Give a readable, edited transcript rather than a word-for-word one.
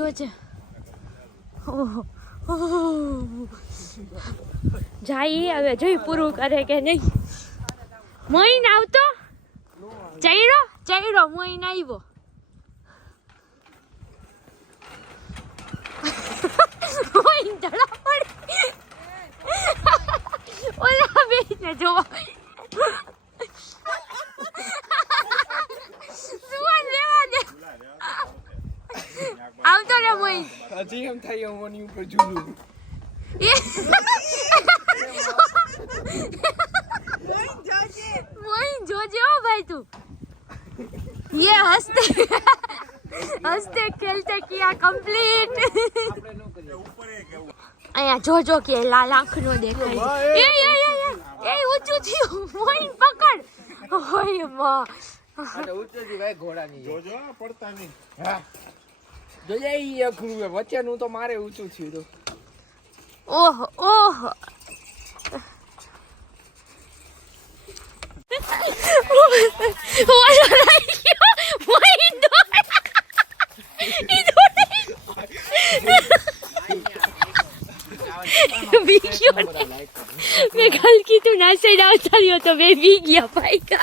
જોજે ઓહો જાય હવે જોઈ પૂરું કરે કે નહીં મોઈન આવતો ચૈરો મોઈન આવ્યો મોઈન ધડા પડી ઓલા બેને જોવા સુવાન લેવા દે આવતો રે મોઈન હજી એમ થાય ઓની ઉપર ઝૂલું મોઈન જોજે ઓ ભાઈ તું ये हंसते हंसते खेलते किया कंप्लीट અહીંયા જોજો કે લાલ આંખનો દેખાય એ ઊંચું થયું મોઈન પકડ ઓય માં અરે ઊંચું થી ભાઈ ઘોડાની જોજો પડતા નહીં હા જોજે ઈ અખરું વચ્ચેનું તો મારે ઊંચું થયું તો ઓહો ઓહો મેં ગલ की तू ना से ना उतारियो तो मैं भी गया भाई का